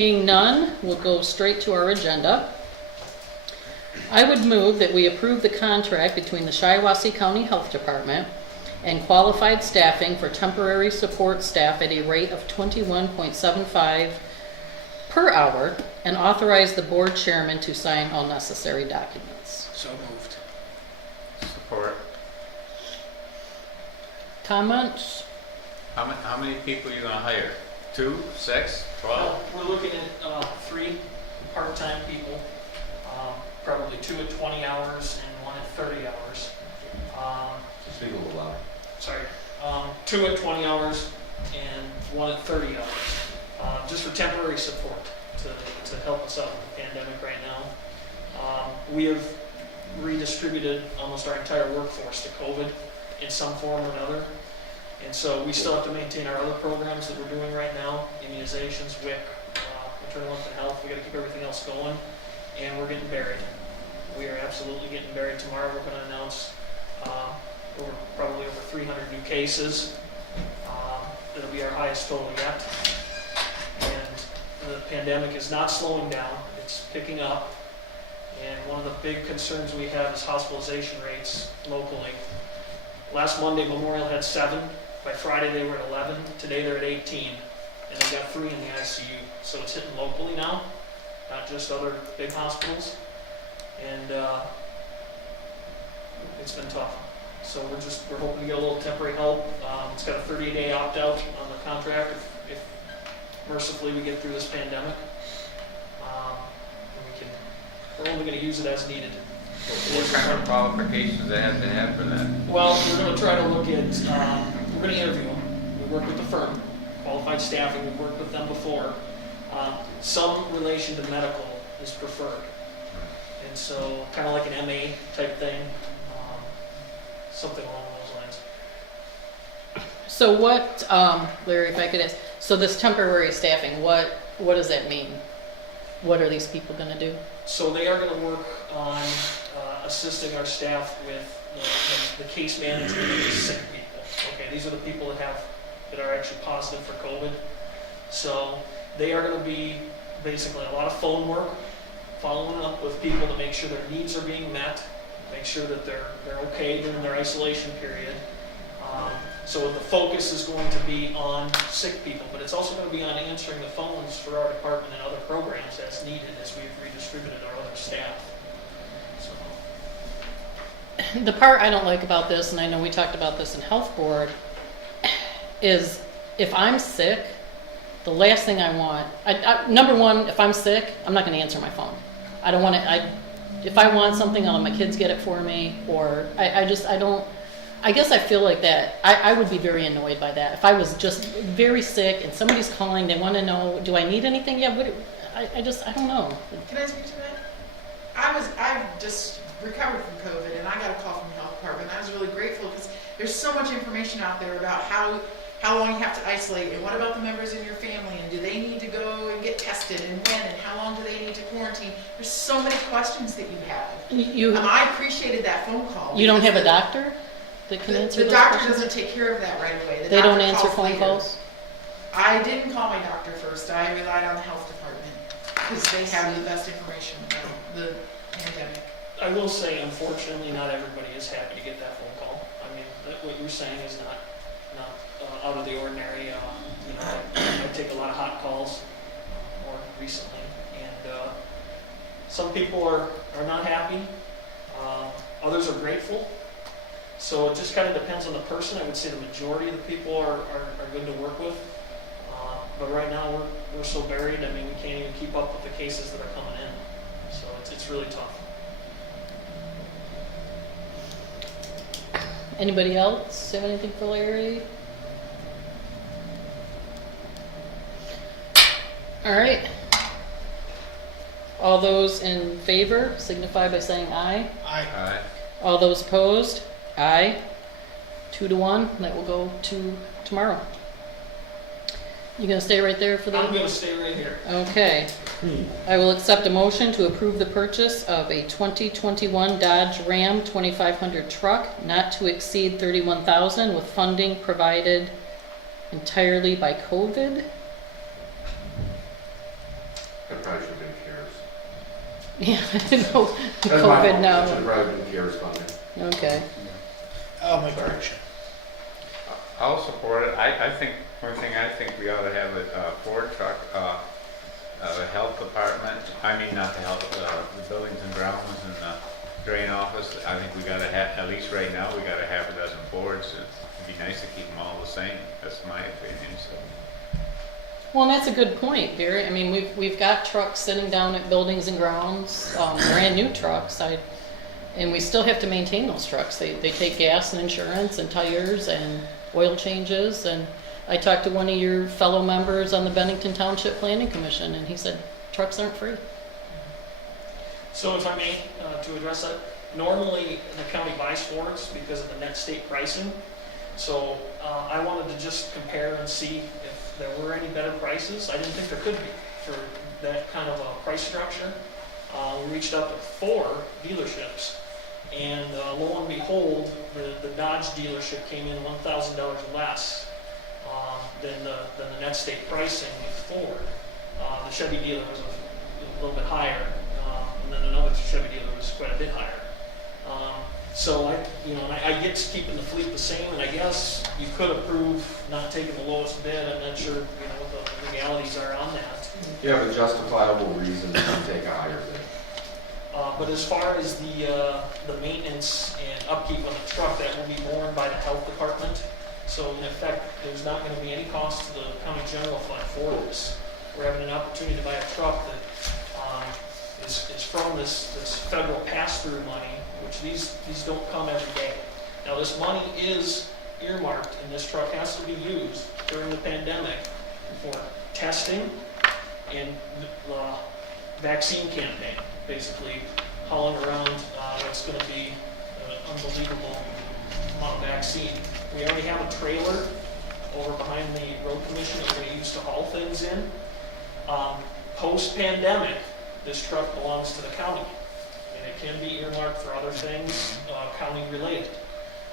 Being none, we'll go straight to our agenda. I would move that we approve the contract between the Shiawassee County Health Department and qualified staffing for temporary support staff at a rate of $21.75 per hour and authorize the board chairman to sign all necessary documents. So moved. Support. Comments? How many people are you gonna hire? 2, 6, 12? We're looking at 3 part-time people, probably 2 at 20 hours and 1 at 30 hours. Speak a little louder. Sorry, 2 at 20 hours and 1 at 30 hours, just for temporary support to help us out with the pandemic right now. We have redistributed almost our entire workforce to COVID in some form or another. And so we still have to maintain our other programs that we're doing right now, immunizations, WIC, maternal infant health. We got to keep everything else going, and we're getting buried. We are absolutely getting buried. Tomorrow we're going to announce probably over 300 new cases. It'll be our highest total yet. And the pandemic is not slowing down. It's picking up. And one of the big concerns we have is hospitalization rates locally. Last Monday, Memorial had 7. By Friday, they were at 11. Today, they're at 18. And they've got 3 in the ICU. So it's hitting locally now, not just other big hospitals. And it's been tough. So we're hoping to get a little temporary help. It's got a 30-day opt-out on the contract if mercifully we get through this pandemic. We're only going to use it as needed. What kind of qualifications they have to have for that? Well, we're going to try to look at, we're going to interview them. We work with the firm, qualified staffing, we've worked with them before. Some relation to medical is preferred. And so, kind of like an MA type thing, something along those lines. So what, Larry, if I could ask, so this temporary staffing, what does that mean? What are these people going to do? So they are going to work on assisting our staff with the case management of the sick people. Okay, these are the people that are actually positive for COVID. So they are going to be basically a lot of phone work, following up with people to make sure their needs are being met, make sure that they're okay during their isolation period. So the focus is going to be on sick people, but it's also going to be on answering the phones for our department and other programs as needed as we've redistributed our other staff. So. The part I don't like about this, and I know we talked about this in health board, is if I'm sick, the last thing I want, number one, if I'm sick, I'm not going to answer my phone. I don't want to, if I want something, I'll let my kids get it for me, or I guess I feel like that, I would be very annoyed by that. If I was just very sick and somebody's calling, they want to know, do I need anything? Yeah, I don't know. Can I speak to that? I've just recovered from COVID and I got a call from the health department. I was really grateful because there's so much information out there about how long you have to isolate and what about the members in your family and do they need to go and get tested and when and how long do they need to quarantine? There's so many questions that you have. I appreciated that phone call. You don't have a doctor that can answer the those doctor questions? doesn't take care of that right away. They don't answer phone calls? I didn't call my doctor first. I relied on the health department because they have the best information about the pandemic. I will say, unfortunately, not everybody is happy to get that phone call. I mean, what you're saying is not out of the ordinary. I take a lot of hot calls more recently, and some people are not happy. Others are grateful. So it just kind of depends on the person. I would say the majority of the people are good to work with. But right now we're so buried. I mean, we can't even keep up with the cases that are coming in. So it's really tough. Anybody else have anything for Larry? All right. All those in favor signify by saying aye. Aye. All those opposed? Aye. 2-1. That will go to tomorrow. You gonna stay right there for the? I'm going to stay right here. Okay. I will accept a motion to approve the purchase of a 2021 Dodge Ram 2500 truck not to exceed $31,000 with funding provided entirely by COVID. That probably should have been CARES. Yeah, no, That's my COVID, fault. It should no. have probably been CARES funding. Okay. I'll make a motion. I'll support it. I think, one thing I think we ought to have a Ford truck, the health department, I mean, not the health, the buildings and grounds and the drain office. I think we gotta have, at least right now, we gotta have a dozen Fords. It'd be nice to keep them all the same. That's my opinion, so. Well, and that's a good point, Gary. I mean, we've got trucks sitting down at buildings and grounds, brand new trucks. And we still have to maintain those trucks. They take gas and insurance and tires and oil changes. And I talked to one of your fellow members on the Bennington Township Planning Commission, and he said trucks aren't free. So if I may, to address that, normally the county buys Fords because of the net state pricing. So I wanted to just compare and see if there were any better prices. I didn't think there could be for that kind of a price structure. We reached out to 4 dealerships, and lo and behold, the Dodge dealership came in $1,000 less than the net state pricing with Ford. The Chevy dealer was a little bit higher, and then another Chevy dealer was quite a bit higher. So I get keeping the fleet the same, and I guess you could approve not taking the lowest bid. I'm not sure what the legalities are on that. You have a justifiable reason to take a higher bid. But as far as the maintenance and upkeep of the truck, that will be borne by the health department. So in effect, there's not going to be any cost to the county general fund for this. We're having an opportunity to buy a truck that is from this federal pass-through money, which these don't come every day. Now this money is earmarked, and this truck has to be used during the pandemic for testing and vaccine campaign. Basically hauling around what's going to be an unbelievable amount of vaccine. We already have a trailer over behind the road commission that we're going to use to haul things in. Post-pandemic, this truck belongs to the county, and it can be earmarked for other things county related.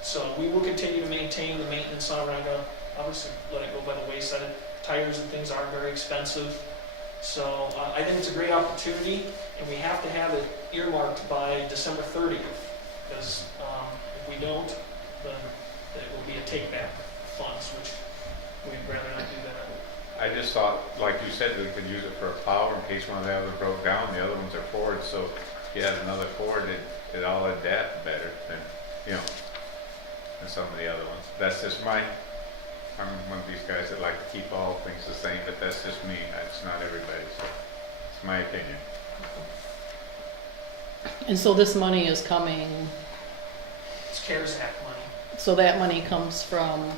So we will continue to maintain the maintenance on it. We're not going to obviously let it go by the wayside. Tires and things are very expensive. So I think it's a great opportunity, and we have to have it earmarked by December 30th, because if we don't, then it will be a take-back funds, which we'd rather not do that. I just thought, like you said, we could use it for a plow in case one of the others broke down. The other ones are Ford, so if you had another Ford, it all adapt better than some of the other ones. That's just I'm one of these guys that like to keep all things the same, but that's just me. That's not everybody, so it's my opinion. And so this money is coming, It's CARES Act money, so that money comes from,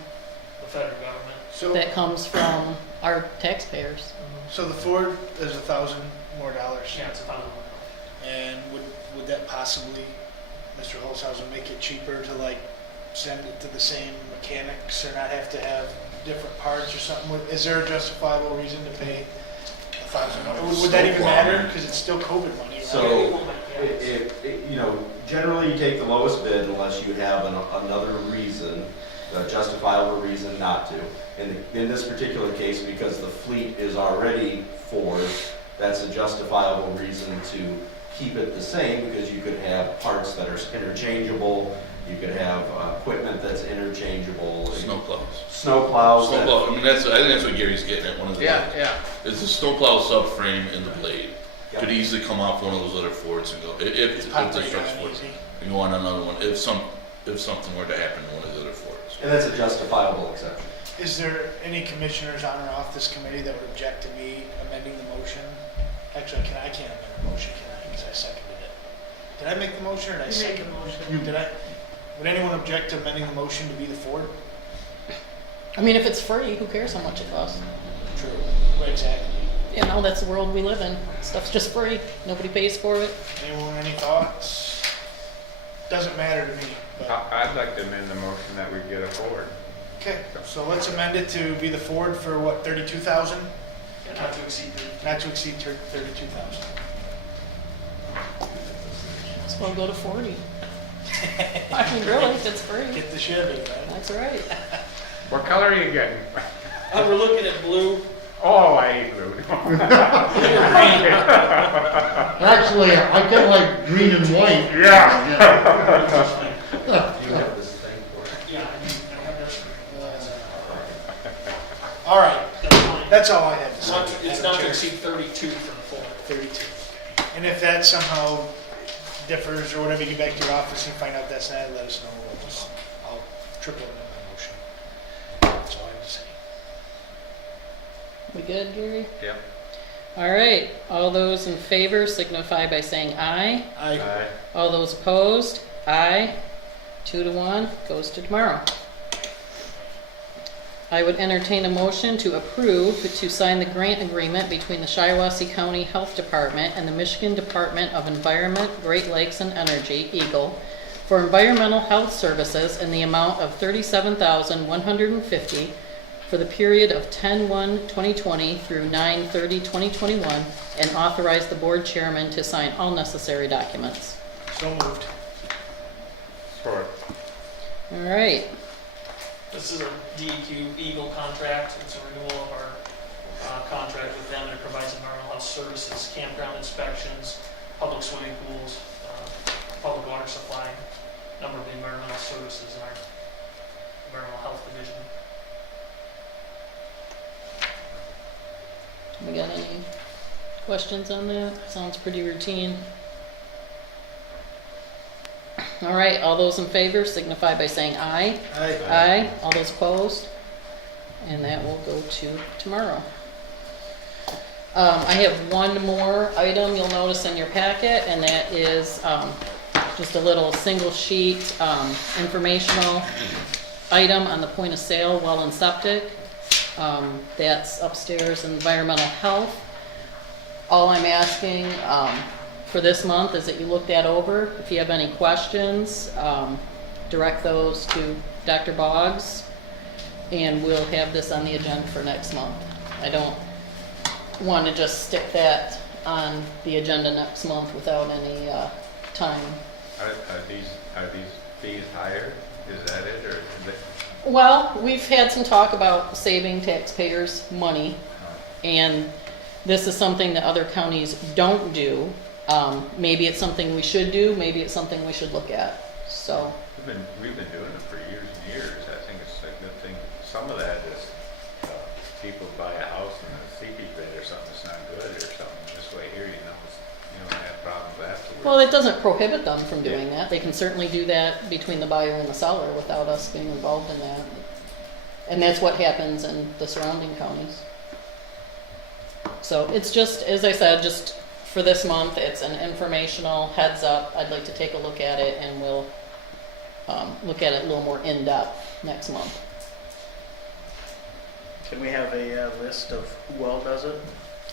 the federal government. So, that comes from our taxpayers. so the Ford is $1,000 more. Yeah, it's $1,000. And would that possibly, Mr. Holzhausen, make it cheaper to like send it to the same mechanics or not have to have different parts or something? Is there a justifiable reason to pay $1,000? Would that even matter? Because it's still COVID money, right? So, generally you take the lowest bid unless you have another reason, a justifiable reason not to. In this particular case, because the fleet is already Ford, that's a justifiable reason to keep it the same, because you could have parts that are interchangeable, you could have equipment that's interchangeable. Snowplows. Snowplows. Snowplow, I think that's what Gary's getting at. One of the Yeah. It's the snowplow subframe and the blade. Yeah. Could easily come off one of those other Fords and go, It's if popped the right truck's down Ford, easy. and go on another one, if something were to happen to one of the other Fords. And that's a justifiable exception. Is there any commissioners on or off this committee that would object to me amending the motion? Actually, I can't amend the motion, can I? Because I seconded it. Did I make the motion or did I second the motion? Did I? Would anyone object to amending the motion to be the Ford? I mean, if it's free, who cares how much it costs? True. Right, exactly. You know, that's the world we live in. Stuff's just free. Nobody pays for it. Anyone, any thoughts? Doesn't matter to me, but, I'd like to amend the motion that we get a Ford. okay. So let's amend it to be the Ford for what, 32,000? Not to exceed Not to exceed 32,000. So we'll go to 40. I mean, really, if it's free. Get the Chevy, right? That's right. What color are you getting? We're looking at blue. Oh, I hate blue. I kinda like green and white. Yeah. You have this thing for it. Yeah, I have that screen. All right, That's fine. that's all I had to It's say. not, it's Madam not to Chair. exceed 32 for the full. 32. And if that somehow differs or whatever, you get back to your office and find out that's not, let us know. I'll triple it in my motion. That's all I have to say. We good, Gary? Yep. All right, all those in favor signify by saying aye. I All those opposed, aye. 2-1, goes to tomorrow. I would entertain a motion to approve to sign the grant agreement between the Shiawassee County Health Department and the Michigan Department of Environment, Great Lakes and Energy, EGLE, for environmental health services in the amount of $37,150 for the period of 10/1/2020 through 9/30/2021, and authorize the board chairman to sign all necessary documents. so moved. Support. All right, This is a DEQ Eagle contract. It's a renewal of our contract with them, and it provides environmental health services, campground inspections, public swimming pools, public water supply, number of environmental services in our environmental health division. we got any questions on that? Sounds pretty routine. All right, all those in favor signify by saying aye. Aye. All those opposed? And that will go to tomorrow. I have one more item you'll notice in your packet, and that is just a little single sheet informational item on the point of sale well and septic. That's upstairs in environmental health. All I'm asking for this month is that you look that over. If you have any questions, direct those to Dr. Boggs, and we'll have this on the agenda for next month. I don't want to just stick that on the agenda next month without any time. Are these fees higher? Is that it, or is it? Well, we've had some talk about saving taxpayers money, and this is something that other counties don't do. Maybe it's something we should do, maybe it's something we should look at, so. We've been doing it for years and years. I think it's a good thing. Some of that is people buy a house and a CP bid or something that's not good or something. This way here, you don't have problems afterwards. Well, it doesn't prohibit them from doing that. They can certainly do that between the buyer and the seller without us being involved in that. And that's what happens in the surrounding counties. So it's just, as I said, just for this month, it's an informational heads up. I'd like to take a look at it, and we'll look at it a little more in-depth next month. Can we have a list of who all does it?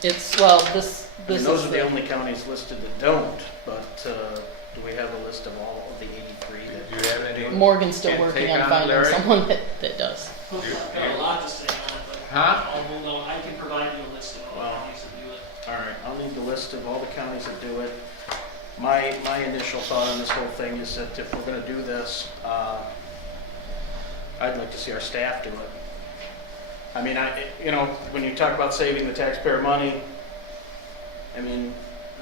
It's, well, this I mean, is those are the only counties listed that don't, but do we have a list of all of the 83 that? Do you have any? Morgan's still Can't working take on on finding Larry? someone that does. I've got a lot to say on it, but Huh? I'll hold on. I can provide you a list of all the Wow. counties that do it. All right, I'll need the list of all the counties that do it. My initial thought on this whole thing is that if we're gonna do this, I'd like to see our staff do it. I mean, when you talk about saving the taxpayer money, I mean,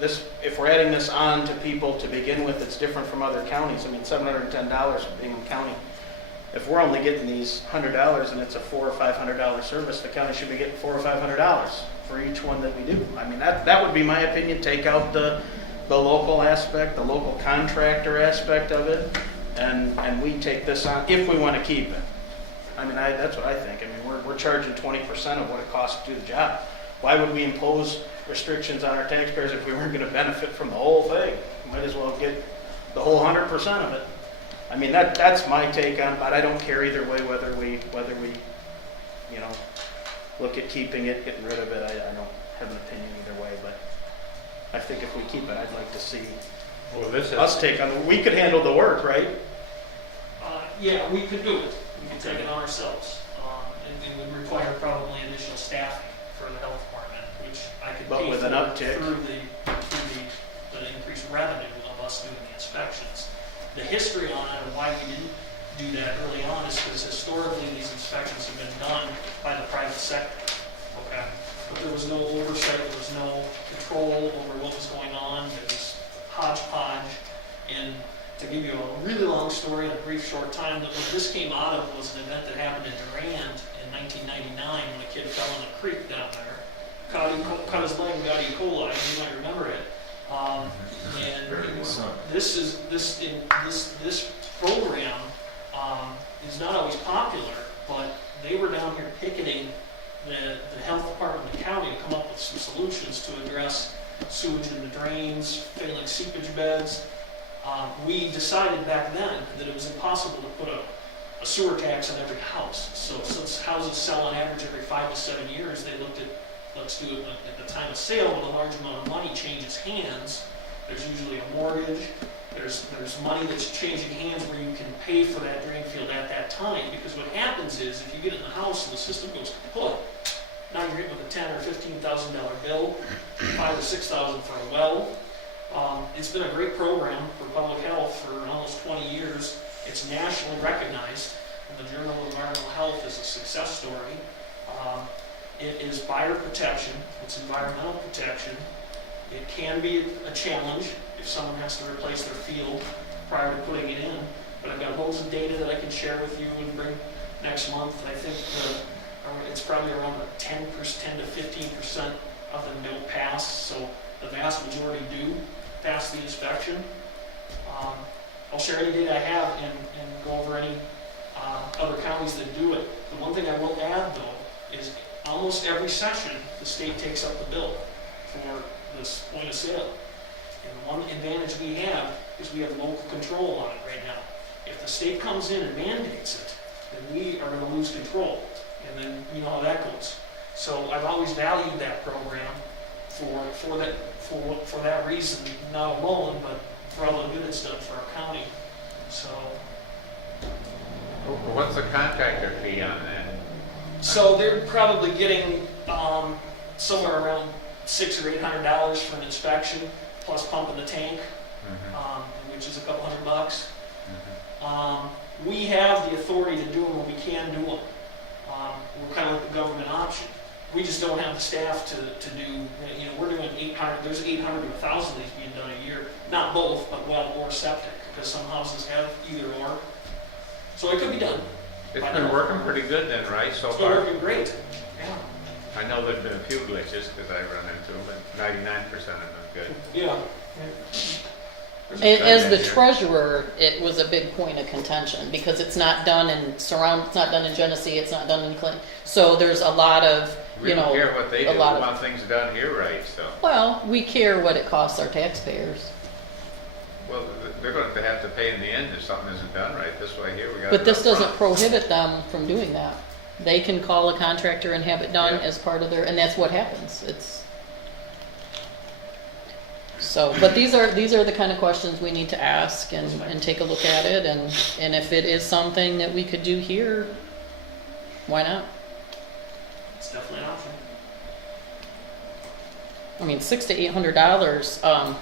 if we're adding this on to people to begin with, it's different from other counties. I mean, $710 for Bingham County. If we're only getting these $100 and it's a $400 or $500 service, the county should be getting $400 or $500 for each one that we do. I mean, that would be my opinion. Take out the local aspect, the local contractor aspect of it, and we take this on if we want to keep it. I mean, that's what I think. I mean, we're charging 20% of what it costs to do the job. Why would we impose restrictions on our taxpayers if we weren't going to benefit from the whole thing? Might as well get the whole 100% of it. I mean, that's my take on it, but I don't care either way whether we look at keeping it, getting rid of it. I don't have an opinion either way, but I think if we keep it, I'd like to see Well, this us is, take on. We could handle the work, right? Yeah, we could do it. We could take it on ourselves. It would require probably additional staffing for the health department, which I could But pay with for an uptick. through the increased revenue of us doing the inspections. The history on it and why we didn't do that early on is because historically these inspections have been done by the private sector. Okay, but there was no oversight, there was no control over what was going on. It was hodgepodge. And to give you a really long story in a brief short time, what this came out of was an event that happened in Durand in 1999 when a kid fell in a creek down there, cut his leg and got E. coli. You might remember it. And this program is not always popular, but they were down here picketing the health department of the county to come up with some solutions to address sewage in the drains, failing seepage beds. We decided back then that it was impossible to put a sewer tax on every house. So since houses sell on average every 5 to 7 years, they looked at, let's do it at the time of sale when a large amount of money changes hands. There's usually a mortgage. There's money that's changing hands where you can pay for that drain field at that time. Because what happens is if you get in the house and the system goes kaput, now you're hit with a $10,000 or $15,000 bill, $5,000 or $6,000 for a well. It's been a great program for public health for almost 20 years. It's nationally recognized, and the Journal of Environmental Health is a success story. It is buyer protection, it's environmental protection. It can be a challenge if someone has to replace their field prior to putting it in, but I've got loads of data that I can share with you and bring next month. I think it's probably around 10 to 15% of them don't pass, so the vast majority do pass the inspection. I'll share any data I have and go over any other counties that do it. The one thing I will add though is almost every session the state takes up the bill for this point of sale. And the one advantage we have is we have local control on it right now. If the state comes in and mandates it, then we are going to lose control. And then you know how that goes. So I've always valued that program for that reason, not alone, but for all the good it's done for our county. So What's the contractor fee on that? So they're probably getting somewhere around $600 or $800 for an inspection, plus pumping the tank, which is a couple $100. We have the authority to do them when we can do them. We're kind of like the government option. We just don't have the staff to do, we're doing 800, there's 800 to 1,000 of these being done a year. Not both, but well or septic, because some houses have either or. So it could be done. It's been working pretty good then, right, so It's been far? working great. Yeah. I know there's been a few glitches because I run into them, but 99% of them are good. Yeah. As the treasurer, it was a big point of contention because it's not done in it's not done in Genesee, it's not done in Clinton. So there's a lot of, We don't care what they do, we a lot of, want things done here right, so. well, we care what it costs our taxpayers. Well, they're going to have to pay in the end if something isn't done right. This way here, we got. But this it up doesn't front. prohibit them from doing that. They can call a contractor and have it done Yeah. as part of their, and that's what happens. But these are the kind of questions we need to ask and take a look at it, and if it is something that we could do here, why not? It's definitely an option. I mean, $600 to $800.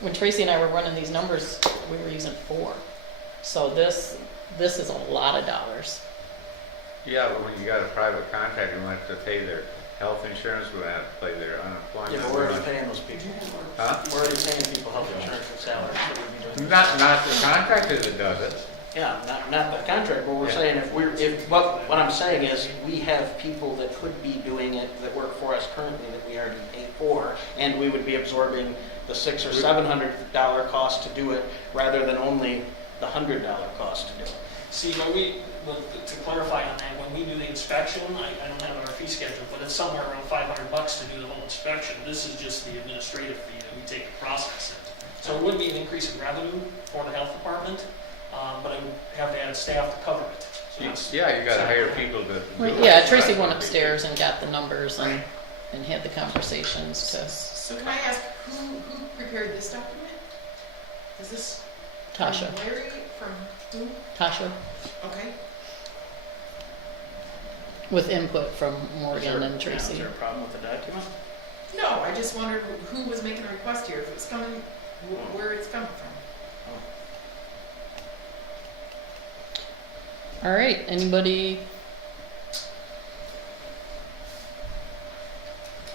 When Tracy and I were running these numbers, we were using 4. So this is a lot of dollars. Yeah, but when you got a private contractor, you have to pay their health insurance, we have to pay their unemployment. Yeah, but we're already paying those people. Huh? We're already paying people health insurance and salaries. So we'd be doing- Not the contractor that does it. Yeah, not the contract, but we're Yeah. saying what I'm saying is, we have people that could be doing it, that work for us currently, that we already pay for, and we would be absorbing the $600 or $700 cost to do it, rather than only the $100 cost to do it. See, to clarify on that, when we do the inspection, I don't have our fee schedule, but it's somewhere around $500 to do the whole inspection. This is just the administrative fee that we take to process it. So it wouldn't be an increase in revenue for the health department, but I would have to add staff to cover it. So that's- Yeah, you gotta hire people to. Yeah, Tracy went upstairs and got the numbers and had the conversations to So can I ask, who prepared this document? Is this Tasha. from Larry, from who? Tasha, Okay. with input from Morgan and Is Tracy. there a problem with the document? No, I just wondered who was making a request here, if it's coming, where it's coming from. All right, anybody?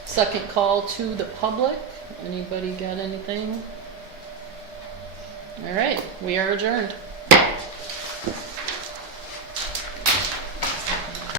Second call to the public. Anybody got anything? All right, we are adjourned.